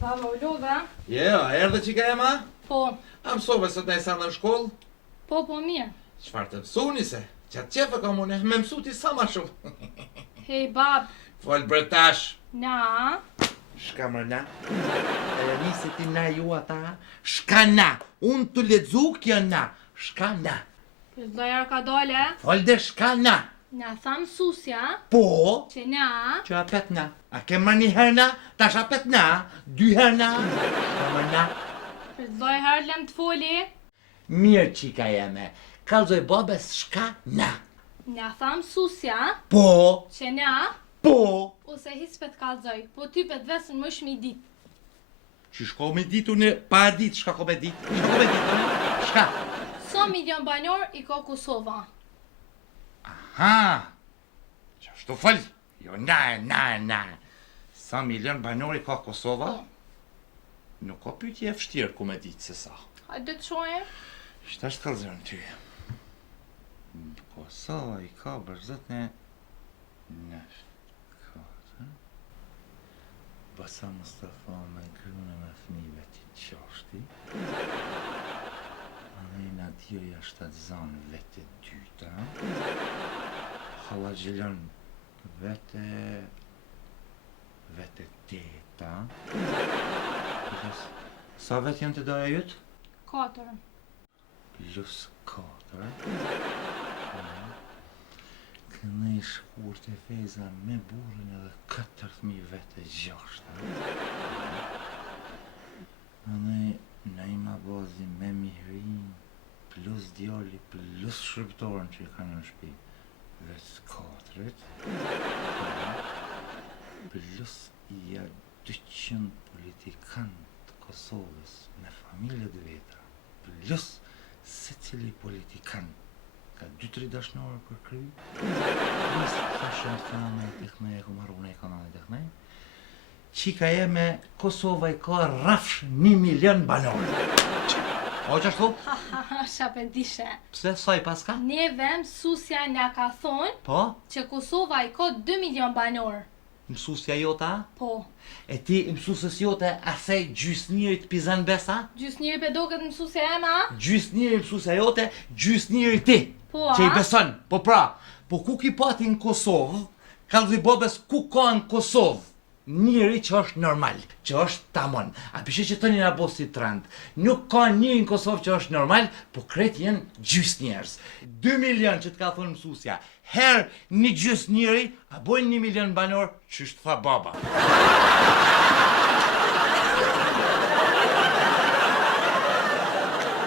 Baba, u lodha? Jo, erdhe qika e ma? Po. A mësove sot ne sa në shkollë? Po, mirë. Qfar të mësuni se? Qatë qefe ka mune, me mësu ti sa ma shumë. Hej, bab. Fol bretash. Na? Shka mërna? E nisi ti na ju ata? Shka na? Unë të ledzu kjo na. Shka na? Përzdojër ka dole? Fol dhe shka na? Na tham susja? Po? Që na? Që apet na. A ke mërë një herë na? Tash apet na? 2 herë na? Shka mërna? Përzdojër herë lem të foli? Mirë qika jeme. Kalzoj babes shka na? Na tham susja? Po? Që na? Po? Ose hispet kalzoj, po ty pet vesën më shmi dit. Që shko me ditu në pa dit, shka ko me dit? Shka ko me dit? Shka? Sa milion banor i ka Kosova? Aha! Që ashtu fëll? Jo, na. Sa milion banori ka Kosova? Nuk ka pyetje e vështirë ku me ditë se sa. Hajde të shojë? Shta është kalzërën ty. Kosova i ka bërzët në... Basa Mustafa me grune me fmive ti qashti. Anej Nadioja shtatë zanë vete dyta. Hala Gjilon vete teta. Sa vetë janë të doja jytë? 4. Plus 4. Kënej shkurt e feza me burën edhe 4.000 vete 6. Kënej Naima Bozi me Mihrin, plus djali, plus shqiptorën që i ka në shpi, vetë 4. Plus ja 200 politikanë të Kosovës me familjet veta, plus se cili politikanë ka 2-3 dashnorë për kry, plus fashën të fame e tekne e kumarune e kanale tekne, qika jeme Kosova i ka rafsh 1 milion banorë. O që ashtu? Ha, shapendishe. Pse, sa i paska? Neve mësusja nga ka thonë Po? që Kosova i ka 2 milion banor. Mësusja jota? Po. E ti mësusës jote asaj gjysnjërit pizan besa? Gjysnjëri pedoket mësusja ema? Gjysnjëri mësusja jote, gjysnjëri ti. Po, a? Që i beson, po pra, po ku ki pati në Kosovë, kalzi bobes ku ka në Kosovë? Njëri që është normal, që është tamon. A pishe që të një nga bosi trend. Nuk ka njëri në Kosovë që është normal, po kretë jenë gjys njerës. 2 milion që të ka thonë mësusja. Herë një gjys njëri, a bojnë 1 milion banor, që është tha baba.